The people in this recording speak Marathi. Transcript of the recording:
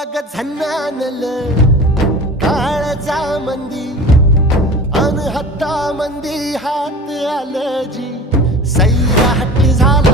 अग झन्नानल काळजा मंदी अन हत्ता मंदी हात आलं जी सैरा हट्टी झाला